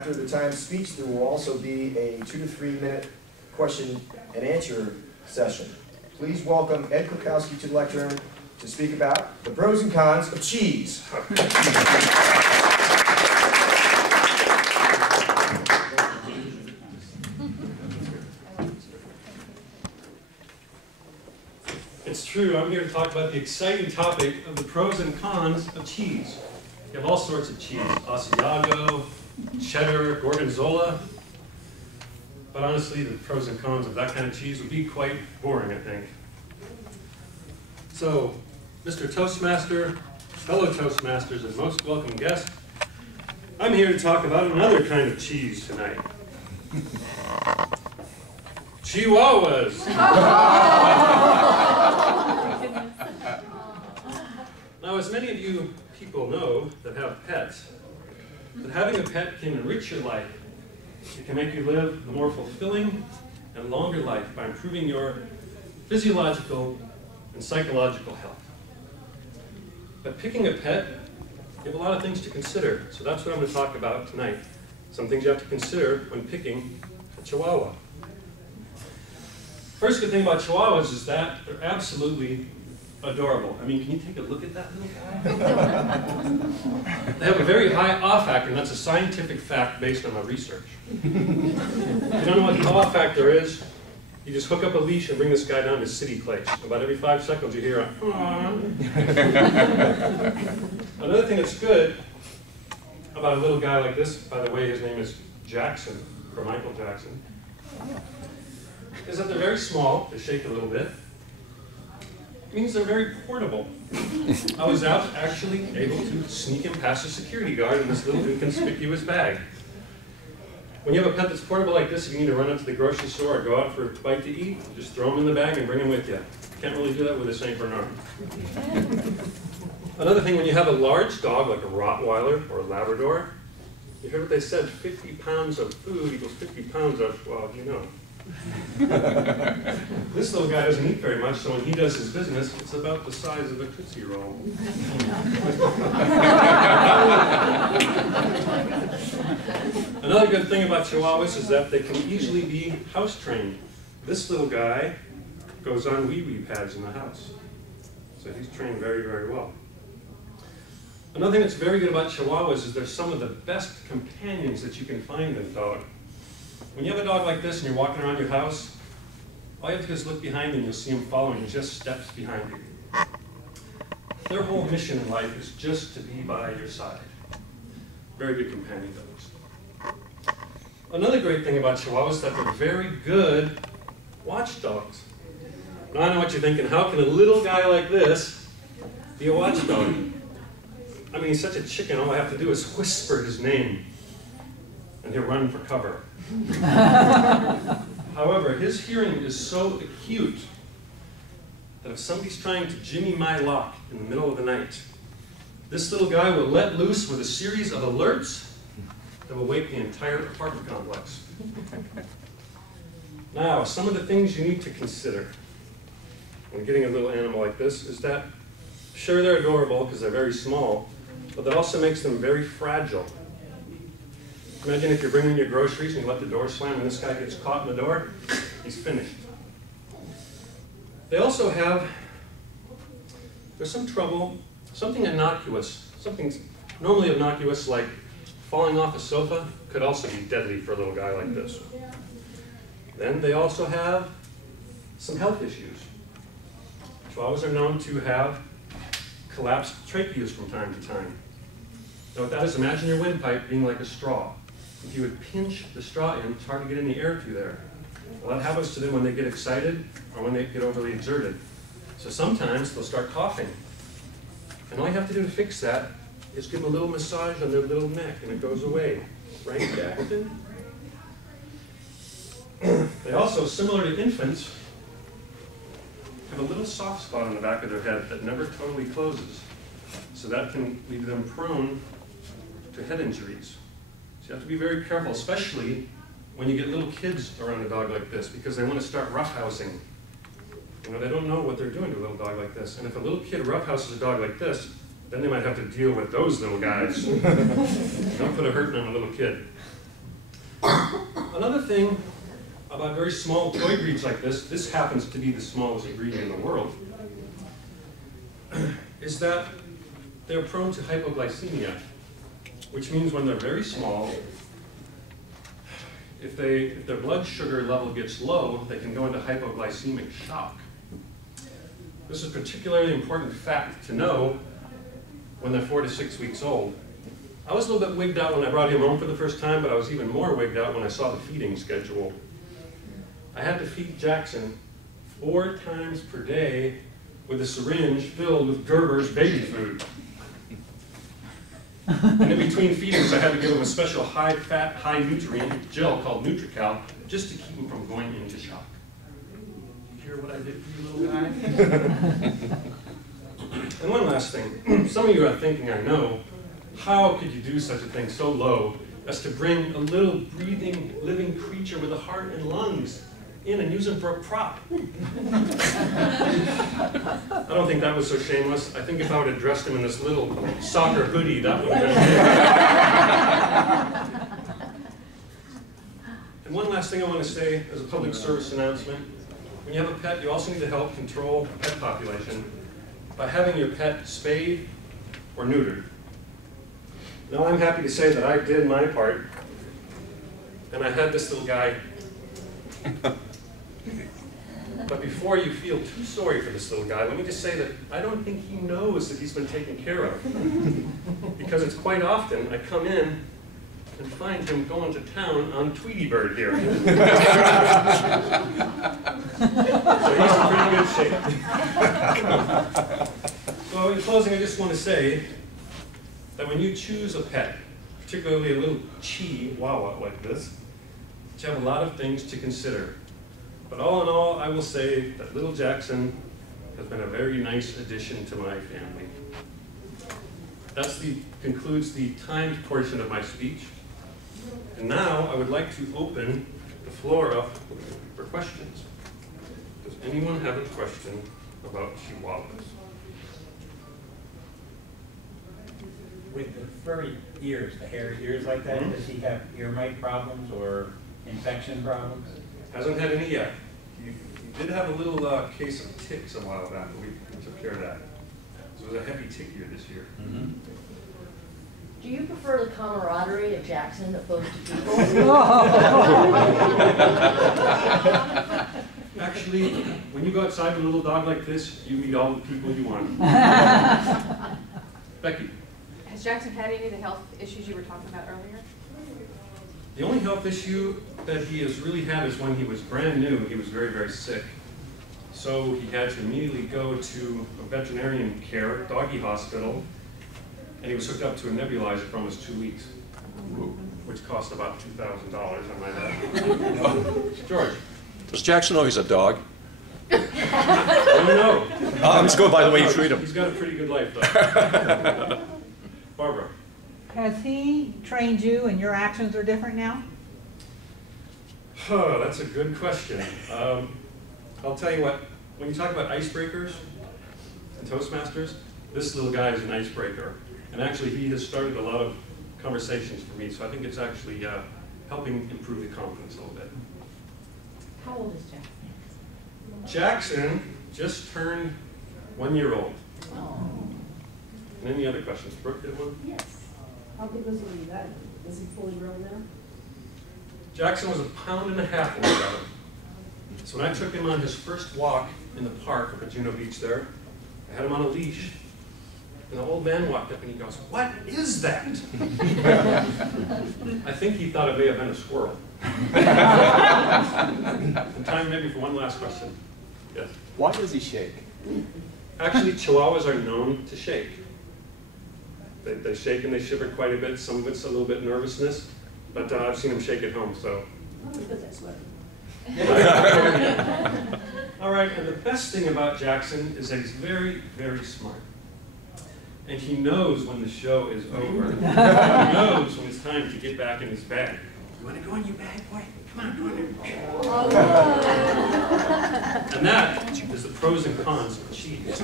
After the timed speech, there will also be a 2 to 3 minute question and answer session. Please welcome Ed Korkowski to the lectern to speak about the pros and cons of cheese. It's true, I'm here to talk about the exciting topic of the pros and cons of cheese. You have all sorts of cheese, Asiago, cheddar, gorgonzola. But honestly, the pros and cons of that kind of cheese would be quite boring, I think. So, Mr. Toastmaster, fellow Toastmasters, and most welcome guest, I'm here to talk about another kind of cheese tonight. Chihuahuas! Now, as many of you people know that have pets, that having a pet can enrich your life. It can make you live a more fulfilling and longer life by improving your physiological and psychological health. But picking a pet, you have a lot of things to consider, so that's what I'm going to talk about tonight. Some things you have to consider when picking a Chihuahua. First good thing about Chihuahuas is that they're absolutely adorable. I mean, can you take a look at that little guy? They have a very high awe factor, and that's a scientific fact based on my research. If you don't know what the awe factor is, you just hook up a leash and bring this guy down to city place. About every 5 seconds you hear a Another thing that's good about a little guy like this, by the way, his name is Jackson, or Michael Jackson, is that they're very small. They shake a little bit. It means they're very portable. I was out actually able to sneak him past a security guard in this little inconspicuous bag. When you have a pet that's portable like this, if you need to run up to the grocery store or go out for a bite to eat, just throw him in the bag and bring him with you. You can't really do that with a St. Bernard. Another thing, when you have a large dog like a Rottweiler or a Labrador, you heard what they said, 50 pounds of food equals 50 pounds of, well, you know. This little guy doesn't eat very much, so when he does his business, it's about the size of a Tootsie Roll. Another good thing about Chihuahuas is that they can easily be house trained. This little guy goes on wee-wee pads in the house. So he's trained very, very well. Another thing that's very good about Chihuahuas is they're some of the best companions that you can find in a dog. When you have a dog like this and you're walking around your house, all you have to do is look behind you and you'll see him following just steps behind you. Their whole mission in life is just to be by your side. Very good companion dogs. Another great thing about Chihuahuas is that they're very good watchdogs. Now I know what you're thinking, how can a little guy like this be a watchdog? I mean, he's such a chicken, all I have to do is whisper his name and he'll run for cover. However, his hearing is so acute that if somebody's trying to jimmy my lock in the middle of the night, this little guy will let loose with a series of alerts that will wake the entire apartment complex. Now, some of the things you need to consider when getting a little animal like this is that, sure, they're adorable because they're very small, but that also makes them very fragile. Imagine if you're bringing your groceries and you let the door slam and this guy gets caught in the door, he's finished. They also have, there's some trouble, something innocuous, something normally innocuous like falling off a sofa could also be deadly for a little guy like this. Then they also have some health issues. Chihuahuas are known to have collapsed tracheas from time to time. Now what that is, imagine your windpipe being like a straw. If you would pinch the straw in, it's hard to get any air through there. Well, that happens to them when they get excited or when they get overly exerted. So sometimes they'll start coughing. And all you have to do to fix that is give them a little massage on their little neck and it goes away. Right, Jackson? They also, similar to infants, have a little soft spot on the back of their head that never totally closes. So that can leave them prone to head injuries. So you have to be very careful, especially when you get little kids around a dog like this, because they want to start roughhousing. You know, they don't know what they're doing to a little dog like this. And if a little kid roughhouses a dog like this, then they might have to deal with those little guys. Don't put a hurting on a little kid. Another thing about very small toy breeds like this happens to be the smallest breed in the world, is that they're prone to hypoglycemia, which means when they're very small, if their blood sugar level gets low, they can go into hypoglycemic shock. This is a particularly important fact to know when they're 4 to 6 weeks old. I was a little bit wigged out when I brought him home for the first time, but I was even more wigged out when I saw the feeding schedule. I had to feed Jackson 4 times per day with a syringe filled with Gerber's baby food. And in between feedings, I had to give him a special high-fat, high-nutrient gel called Nutrical, just to keep him from going into shock. You hear what I did for you, little guy? And one last thing. Some of you are thinking, I know, how could you do such a thing so low as to bring a little breathing, living creature with a heart and lungs in and use him for a prop? I don't think that was so shameless. I think if I would have dressed him in this little soccer hoodie, that would have been it. And one last thing I want to say as a public service announcement. When you have a pet, you also need to help control the pet population by having your pet spayed or neutered. Now, I'm happy to say that I did my part, and I had this little guy. But before you feel too sorry for this little guy, let me just say that I don't think he knows that he's been taken care of. Because it's quite often I come in and find him going to town on Tweety Bird here. So he's in pretty good shape. So in closing, I just want to say that when you choose a pet, particularly a little Chihuahua like this, you have a lot of things to consider. But all in all, I will say that little Jackson has been a very nice addition to my family. That concludes the timed portion of my speech. And now I would like to open the floor up for questions. Does anyone have a question about Chihuahuas? With the furry ears, the hairy ears like that, does he have ear mite problems or infection problems? Hasn't had any yet. He did have a little case of ticks a while back, but we took care of that. So it was a heavy tick year this year. Mm-hmm. Do you prefer the camaraderie of Jackson opposed to people? Actually, when you go outside with a little dog like this, you meet all the people you want. Becky. Has Jackson had any of the health issues you were talking about earlier? The only health issue that he has really had is when he was brand new, he was very, very sick. So he had to immediately go to a veterinarian care, doggy hospital, and he was hooked up to a nebulizer for almost 2 weeks, which cost about $2,000, I might add. George. Does Jackson know he's a dog? I don't know. I'm just going by the way you treat him. He's got a pretty good life, though. Barbara. Has he trained you and your actions are different now? Oh, that's a good question. I'll tell you what, when you talk about icebreakers and Toastmasters, this little guy is an icebreaker. And actually, he has started a lot of conversations for me, so I think it's actually helping improve the confidence a little bit. How old is Jackson? Jackson just turned 1 year old. Oh. And any other questions? Brooke, did one? Yes. How big was he when you got him? Is he fully grown now? Jackson was 1.5 pounds when we got him. So when I took him on his first walk in the park up at Juno Beach there, I had him on a leash. And the old man walked up and he goes, "What is that?" I think he thought it may have been a squirrel. And time maybe for one last question. Yes? Why does he shake? Actually, Chihuahuas are known to shake. They shake and they shiver quite a bit. Some of it's a little bit nervousness, but I've seen them shake at home, so. Oh, because that's what. All right, and the best thing about Jackson is that he's very, very smart. And he knows when the show is over. He knows when it's time to get back in his bag. You want to go in your bag, boy? Come on, go in there. And that is the pros and cons of cheese.